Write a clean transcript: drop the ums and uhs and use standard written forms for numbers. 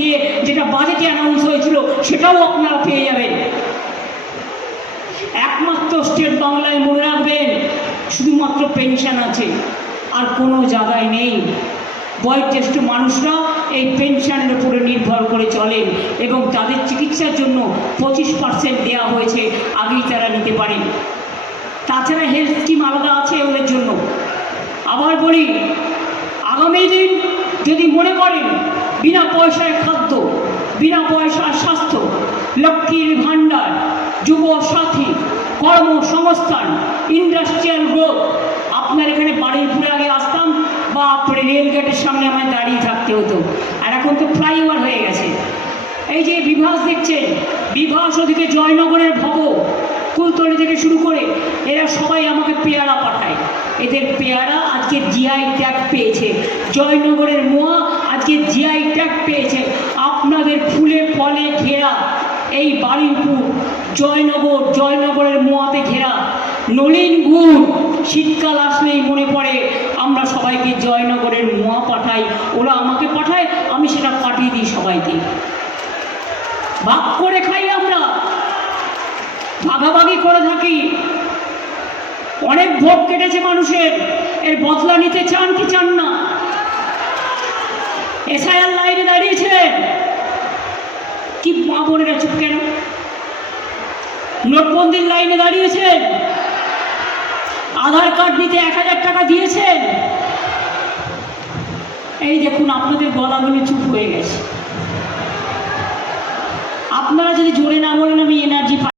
দিয়ে যেটা বাজেটে অ্যানাউন্স হয়েছিল সেটাও আপনারা পেয়ে যাবেন। একমাত্র স্টেট বাংলায় মনে রাখবেন শুধুমাত্র পেনশন আছে, আর কোনো জায়গায় নেই। বয়োজ্যেষ্ঠ মানুষরা এই পেনশনের উপরে নির্ভর করে চলেন এবং তাদের চিকিৎসার জন্য 25% দেওয়া হয়েছে, আগেই তারা নিতে পারেন। তাছাড়া হেলথ স্কিম আলাদা আছে ওদের জন্য। আবার বলি, আগামী দিন যদি মনে করেন বিনা পয়সায় খাদ্য, বিনা পয়সায় স্বাস্থ্য, লক্ষ্মীর ভাণ্ডার, যুব সাথী, কর্মসংস্থান, ইন্ডাস্ট্রিয়াল গ্রোথ, আপনার এখানে বারুইপুরে আগে আসতাম বা আপনার রেলগেটের সামনে আমায় দাঁড়িয়ে থাকতে হতো, আর এখন তো ফ্লাইওভার হয়ে গেছে। এই যে বিভাস দেখছেন, বিভাস ওদিকে জয়নগরের ভব, কুলতলি থেকে শুরু করে এরা সবাই আমাকে পেয়ারা পাঠায়। এদের পেয়ারা আজকে জিআই ট্যাগ পেয়েছে, জয়নগরের মোয়া আজকে জিআই ট্যাগ পেয়েছে। আপনাদের ফুলে ফলে ঘেরা এই বারুইপুর, জয়নগরের মোয়াতে ঘেরা নলিন গুড় শীতকাল আসলেই মনে পড়ে আমরা সবাইকে জয়নগরের মোয়া পাঠাই, ওরা আমাকে পাঠায়, আমি সেটা পাঠিয়ে দিই সবাইকে। ভাগ করে খাই, আমরা ভাগাভাগি করে থাকি। অনেক ভোট কেটেছে মানুষের, এর বদলা নিতে চান কি চান না? এসআইআর লাইনে দাঁড়িয়েছিলেন, কি মা বোনেরা চুপ কেন? নোটবন্দির লাইনে দাঁড়িয়েছেন, আধার কার্ড নিতে 1000 টাকা দিয়েছেন। এই দেখুন আপনাদের গলাগুলো চুপ হয়ে গেছে। আপনারা যদি জোরে না বলেন আমি এনার্জি পাই।